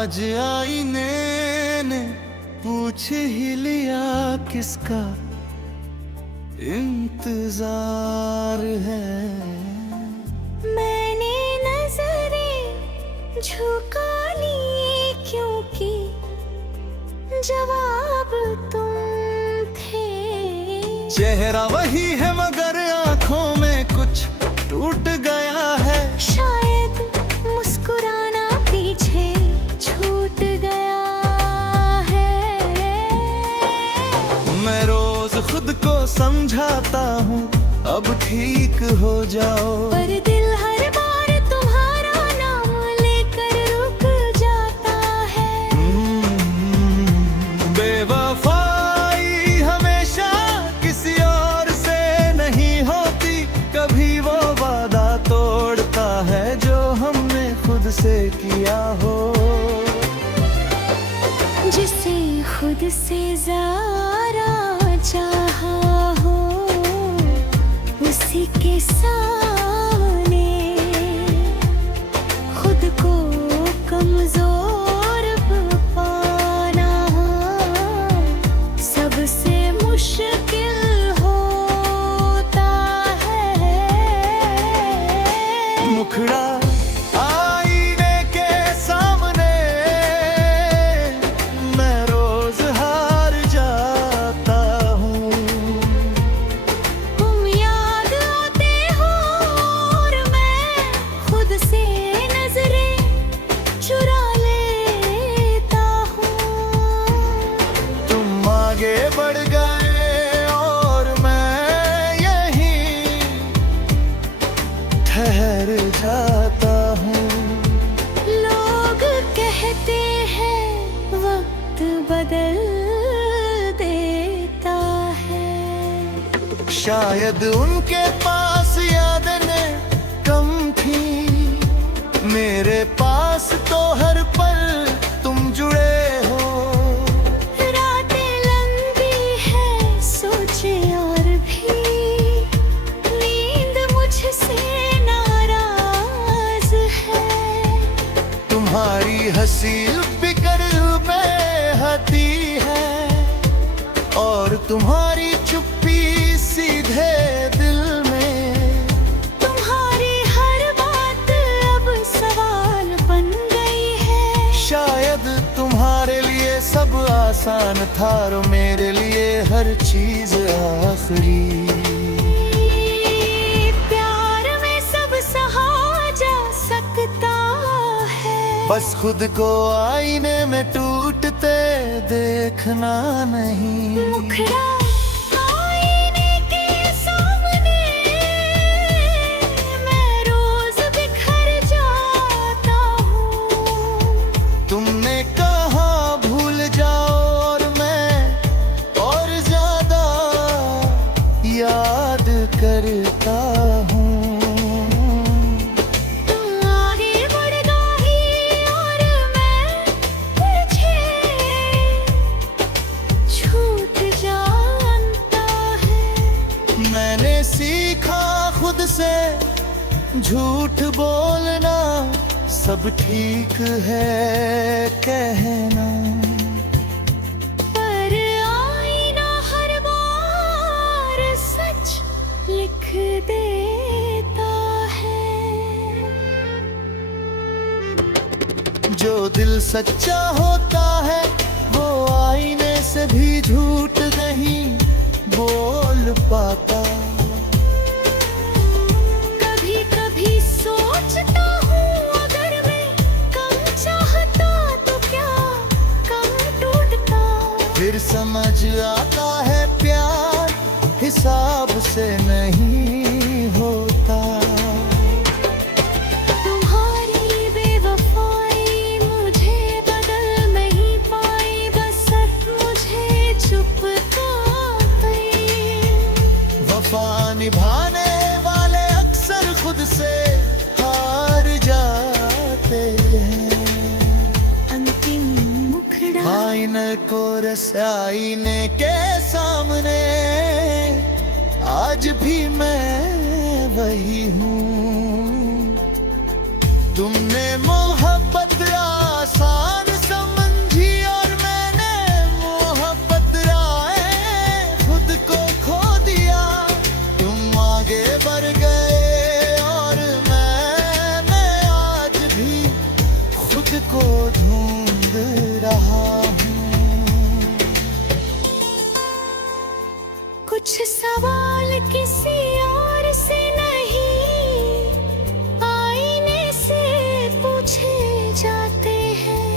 आज आईने ने पूछ ही लिया किसका इंतजार है। मैंने नजरें झुका ली क्योंकि जवाब तुम थे। चेहरा वही है मगर आंखों में कुछ टूट गया है। शायद मुस्कुराना पीछे छूट गया है। मैं रोज खुद को समझाता हूँ अब ठीक हो जाओ, पर दिल हर बार तुम्हारा नाम लेकर रुक जाता है। बेवफाई हमेशा किसी और से नहीं होती, कभी वो वादा तोड़ता है जो हमने खुद से किया हो। जिसे खुद से ज़्यादा चाहा हो उसी के सामने खुद को कमजोर पाना सबसे मुश्किल होता है। मुखड़ा आईने के सामने मैं रोज हार जाता हूँ। तुम याद आते हो और मैं खुद से नजरें चुरा लेता हूँ। तुम आगे बढ़ गए और मैं यहीं ठहर जाता हूँ। लोग कहते हैं वक्त बदल देता है। शायद उनके पास यादें कम थी, मेरे पास तो हर पल तुम जुड़े हो। रातें लंबी है सोचे और भी नींद मुझसे नाराज है। तुम्हारी हंसी बिकर में हती है और तुम्हारी चुप्पी सीधे दिल में। तुम्हारी हर बात अब सवाल बन गई है। शायद तुम्हारे लिए सब आसान था और मेरे लिए हर चीज आखिरी। प्यार में सब सहा जा सकता है। बस खुद को आईने में टूटते देखना नहीं। मुखड़ा आईने के सामने मैं रोज बिखर जाता हूँ। तुमने कहा भूल जाओ और मैं और ज्यादा याद करता हूँ। तुम आगे बढ़ गई और मैं पीछे छूट जानता है। मैंने सीखा खुद से झूठ बोलना, सब ठीक है कहना। पर आईना हर बार सच लिख देता है। जो दिल सच्चा होता है वो आईने से भी झूठ नहीं बोल पाता। कभी कभी सोचता हूँ अगर मैं कम चाहता तो क्या कम टूटता। फिर समझ आता है प्यार हिसाब से नहीं होता। तुम्हारी बेवफाई मुझे बदल नहीं पाई, बस मुझे चुपका गई। वफा निभाने वाले अक्सर खुद से हार जाते हैं। अंतिम मुखड़ा आईने को रस आईने के सामने आज भी मैं वही हूँ। तुमने मोहब्बत आसान कुछ सवाल किसी और से नहीं, आईने से पूछे जाते हैं।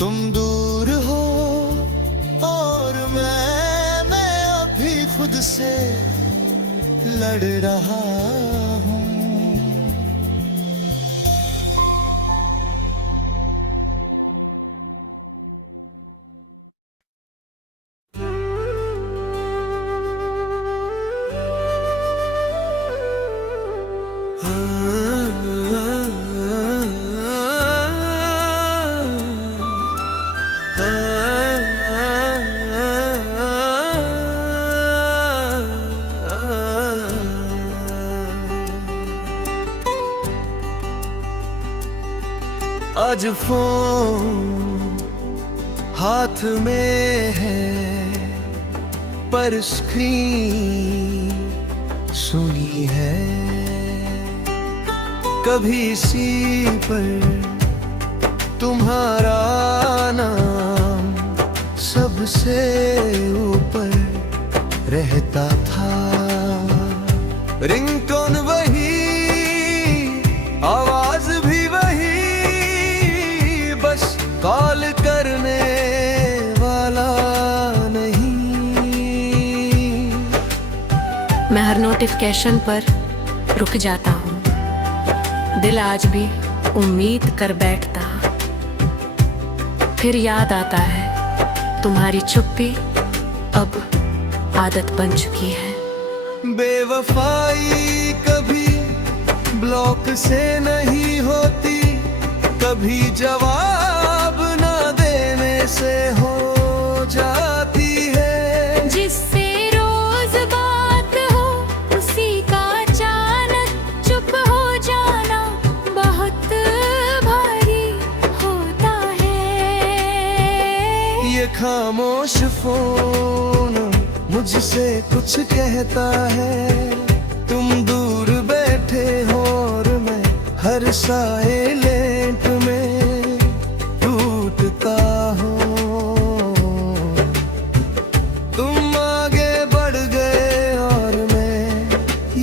तुम दूर हो और मैं अभी खुद से लड़ रहा हूँ। आज फोन हाथ में है पर स्क्रीन सुनी है। कभी इसी पर तुम्हारा नाम सबसे ऊपर रहता था। रिंगटोन वही, आवाज भी वही, बस कॉल करने वाला नहीं। मैं हर नोटिफिकेशन पर रुक जाता हूँ, दिल आज भी उम्मीद कर बैठता। फिर याद आता है तुम्हारी चुप्पी अब आदत बन चुकी है। बेवफाई कभी ब्लॉक से नहीं होती, कभी जवाब ना देने से हो जाती है। जिससे रोज बात हो उसी का अचानक चुप हो जाना बहुत भारी होता है। ये खामोश फोन मुझसे कुछ कहता है। तुम दूर बैठे हो और मैं हर साइलेंट में टूटता हूँ। तुम आगे बढ़ गए और मैं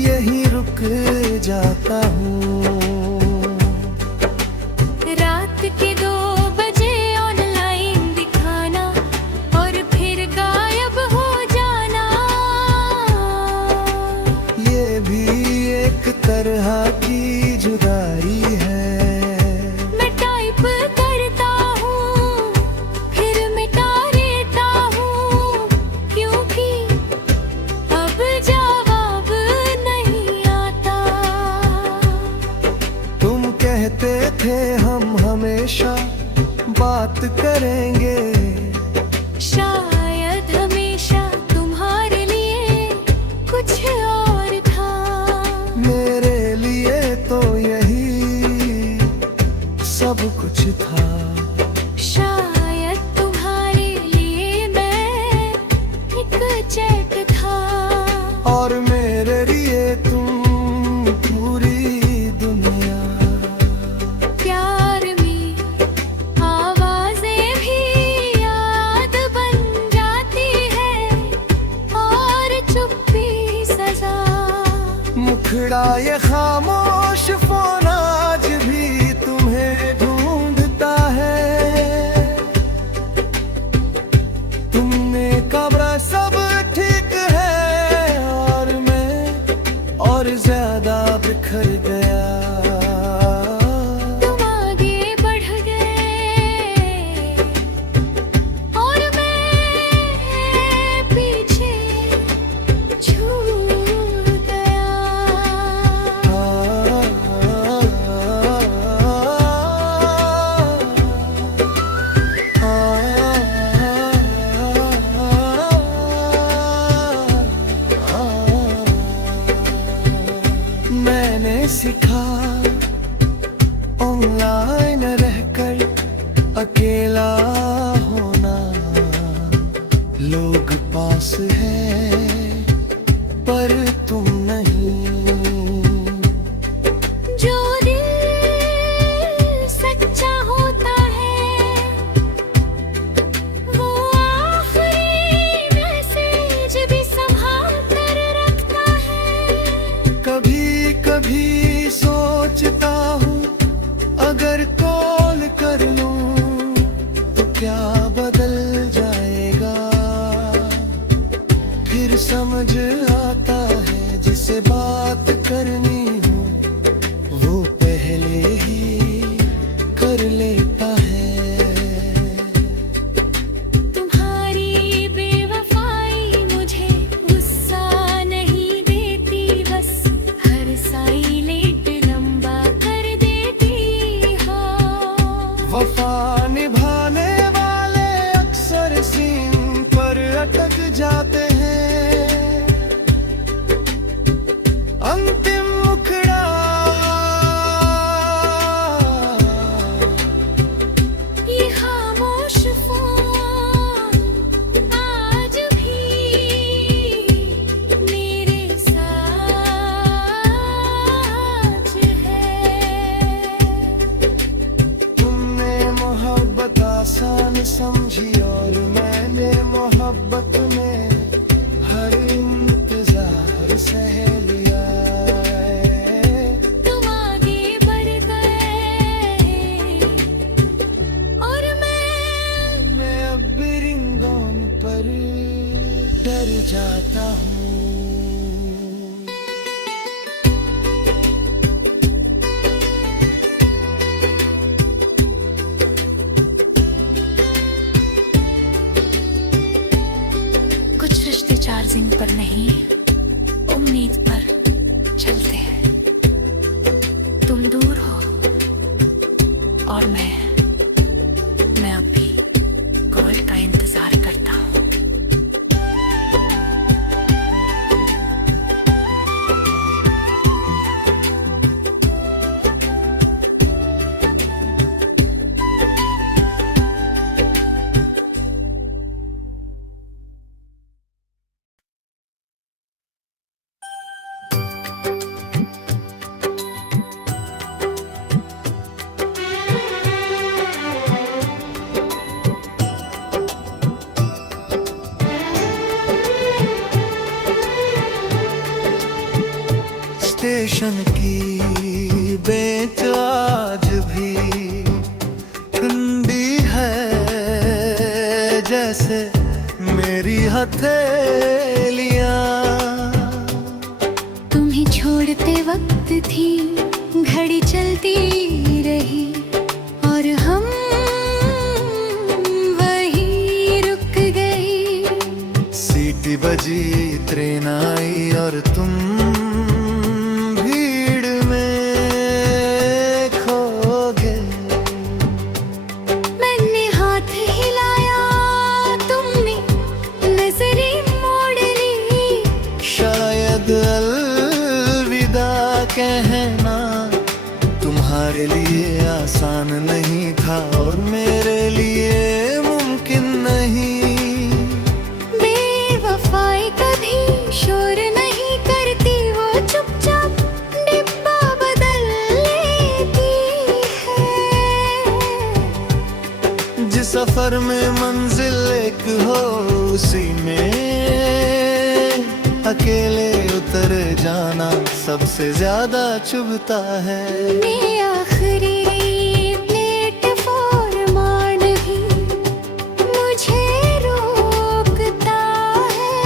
यहीं रुक जाता हूँ। रात के 2 बजे ऑनलाइन दिखाना और फिर गायब हो जाना, ये भी एक तरह की जुदाई है। मैं टाइप करता हूँ फिर मिटा देता हूँ, क्योंकि अब जवाब नहीं आता। तुम कहते थे हम हमेशा बात करेंगे, शायद हमेशा तुम्हारे लिए कुछ और था। मेरे लिए तो यही सब कुछ था। शायद तुम्हारे लिए मैं एक चैट था, और मेरे लिए तुम पूरी दुनिया। प्यार में आवाजें भी याद बन जाती है और चुप्पी सजा। मुखड़ा ये खामोश फोन आज भी तुम्हें ढूंढता है। तुमने कब्र सब ठीक है और मैं और ज्यादा बिखर गया। तुम आगे बढ़ गए और मैं पीछे छूट गया। मैंने सीखा ऑनलाइन रहकर अकेला होना। लोग पास हैं पर तुम नहीं। जो दिल सच्चा होता है वो आखिरी मैसेज फिर समझ आता है जिसे बात करनी हो वो पहले ही कर लेता है। तुम्हारी बेवफाई मुझे गुस्सा नहीं देती, बस हर साइलेंट लंबा कर देती हो। वफा निभाने वाले अक्सर सीन पर अटक जाते हैं, अंतिम मुखड़ा ये खामोश फोन आज भी मेरे साथ है। तुमने मोहब्बत आसान समझी और मैंने मोहब्बत में हर इंतजार सह लिया है। तुम आगे बढ़ गए और मैं अब भी रिंगों पर डर जाता हूँ। कुछ रिश्ते चार्जिंग पर नहीं, उम्मीद पर चलते हैं। तुम दूर हो और मैं अब भी कॉल का इंतजार करता हूँ। स्टेशन की बेंच आज भी ठंडी है, जैसे मेरी हथेलियां। तुम्हें छोड़ते वक्त थी घड़ी चलती रही और हम वहीं रुक गए। सीटी बजी, ट्रेन आई और तुम भीड़ में खो गए। मैंने हाथ हिलाया, तुमने नजरें मोड़ ली। शायद अलविदा कहना तुम्हारे लिए आसान नहीं था और मेरे लिए मुमकिन नहीं। बेवफाई कभी शोर नहीं करती, वो चुपचाप डिब्बा बदल लेती है। जिस सफर में मंजिल एक हो उसी में अकेले उतर जाना सबसे ज्यादा चुभता है। मैं आखिरी प्लेटफॉर्म भी मुझे रोकता है।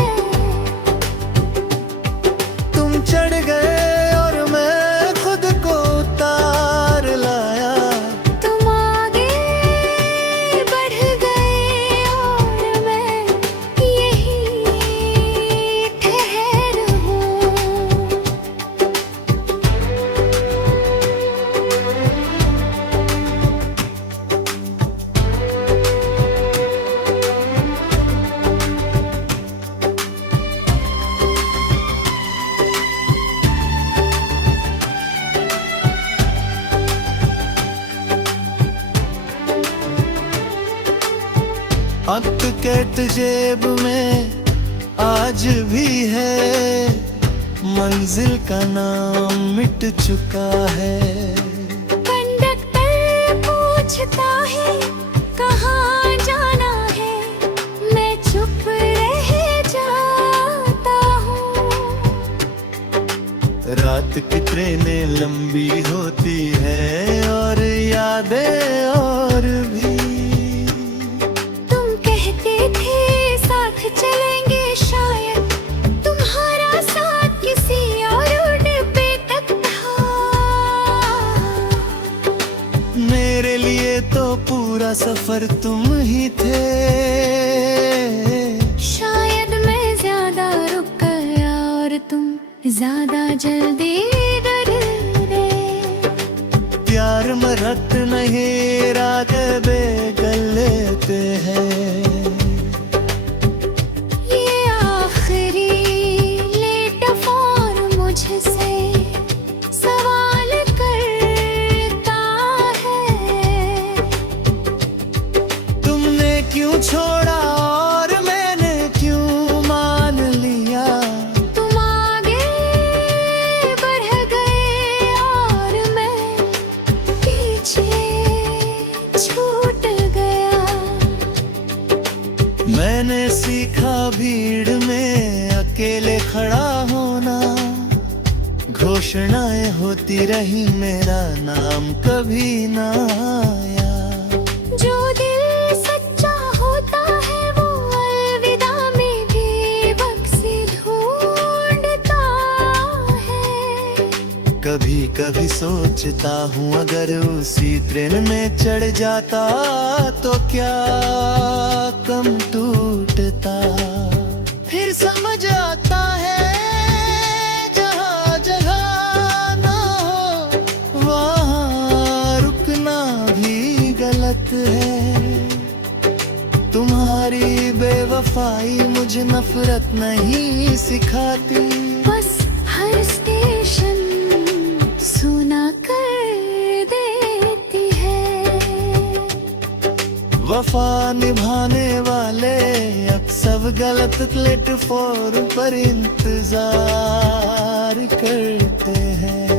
तुम चढ़ गए और मैं खुद को उतार लाया। तुम आगे बढ़ गए और मैं यहीं ठहर हूँ। अंक कैट जेब में आज भी है, मंजिल का नाम मिट चुका है। कंडक्टर पूछता है कहाँ जाना है, मैं चुप रह जाता हूँ। रात की ट्रेनें लंबी होती है और यादें और भी। तुम कहते थे साथ चलेंगे, शायद सफर तुम ही थे। शायद मैं ज्यादा रुक गया और तुम ज्यादा जल्दी डर गए। प्यार में रत नहीं रात बेगल लेते हैं। ये आखिरी लेट फोन मुझसे सवाल करता है। तुमने क्यों छोड़ा और मैंने क्यों मान लिया। तुम आगे बढ़ गए और मैं पीछे छूट गया। मैंने सीखा भीड़ में अकेले खड़ा होना। घोषणाएं होती रही, मेरा नाम कभी ना आया। जो दिल सच्चा होता है वो अलविदा में भी बक्से ढूंढता है। कभी कभी सोचता हूँ अगर उसी ट्रेन में चढ़ जाता तो क्या कम टूटता। फिर समझ आता है जहाँ जगह ना हो वहाँ रुकना भी गलत है। तुम्हारी बेवफाई मुझे नफरत नहीं सिखाती। बस हर स्टेशन सुना कर देती है। वफा निभाने वाले अक्सर गलत प्लेटफॉर्म पर इंतजार करते हैं।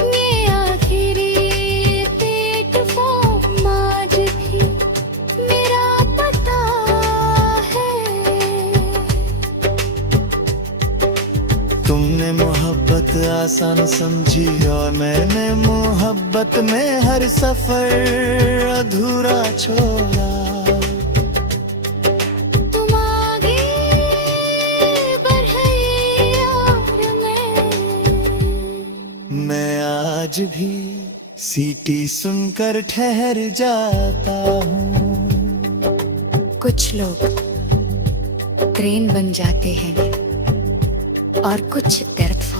ये आखिरी प्लेटफॉर्म आज भी मेरा पता है। तुमने मोहब्बत आसान समझी और मैंने मोहब्बत में हर सफर अधूरा छोड़ा। तुम आगे बढ़े और मैं आज भी सीटी सुनकर ठहर जाता हूँ। कुछ लोग ट्रेन बन जाते हैं और कुछ प्लेटफॉर्म।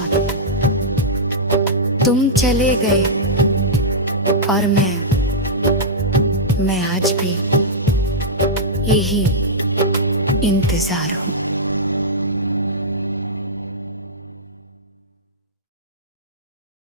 तुम चले गए और मैं आज भी यही इंतजार